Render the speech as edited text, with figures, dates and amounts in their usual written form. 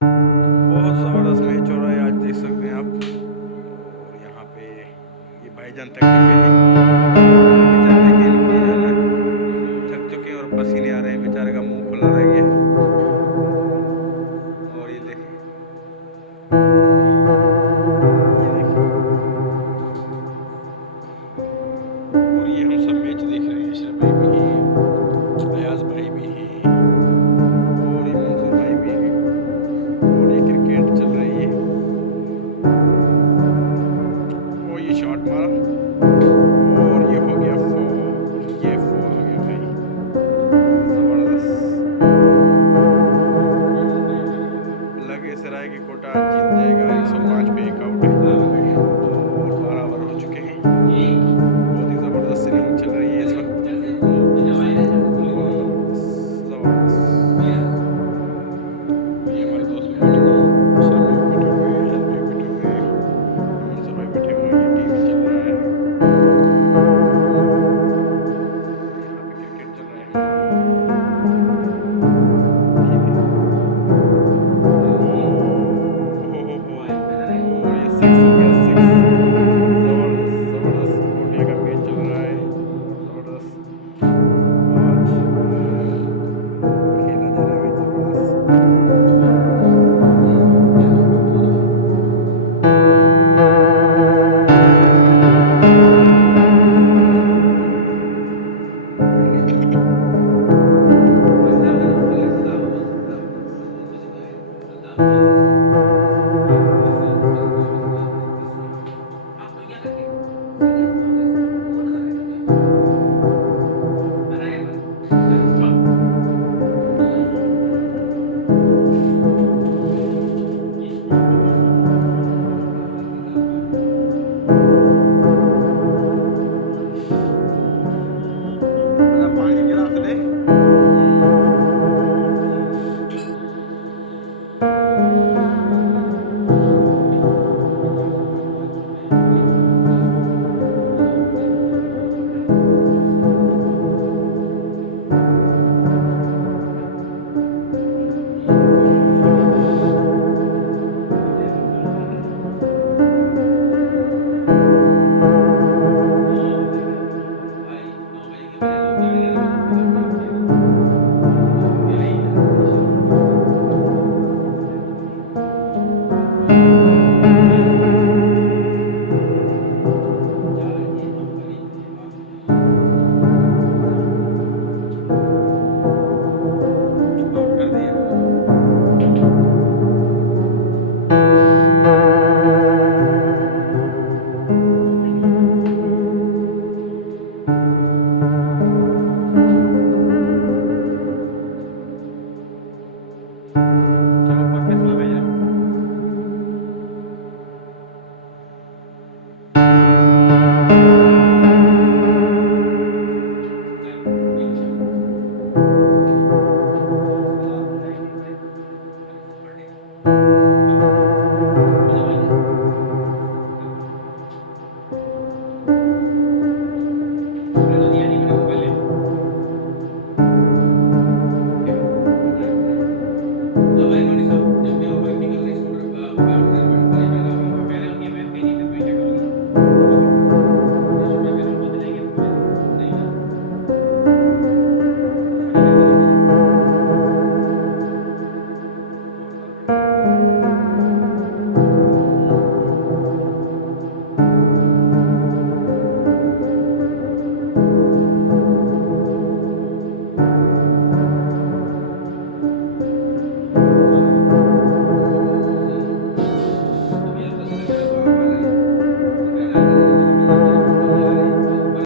बहुत ज़बरदस्त मैच हो रहा है आज, देख सकते हैं आप। और यहाँ पे ये भाईजान थक चुके हैं, ये बेचारे खेल के जो है ना थक चुके हैं और पसीने आ रहे हैं, बेचारे का मुंह खुला रह गया है। और ये देखें, ये देखिए, और ये हम सब मैच देख रहे हैं। अशरफ भाई भी हैं, अयाज भाई भी हैं, और ये मंसूर भाई भी हैं, और ये क्रिकेट चल रही है। और ये शॉट मारा और ये हो गया फोर, ये फोर हो गया भाई, जबरदस्त। लगे इस राय की कोटा आज जीत जाएगा, 105 पे एक आउट है और 12 ओवर हो चुके हैं। बहुत ही जबरदस्त इनिंग चल रही है इस वक्त, जबरदस्त। ये हमारे दोस्त भी बैठे हुए हैं, अशरफ भाई भी बैठे हुए हैं, अयाज भाई भी बैठे हुए हैं, मंसूर भाई बैठे हुए हैं, ये टीवी चल रहा है, यहाँ पे क्रिकेट चल रहा है हमारा। ये देखिए, और ये सिक्स हो गया, सिक्स। जबरदस्त जबरदस्त कोहलिया का मैच चल रहा है, जबरदस्त। आज खेला जा रहा है मैच, जबरदस्त। अरे पानी का गिलास ले। आउट कर दिया। क्या ऊपर फैसला भेजा?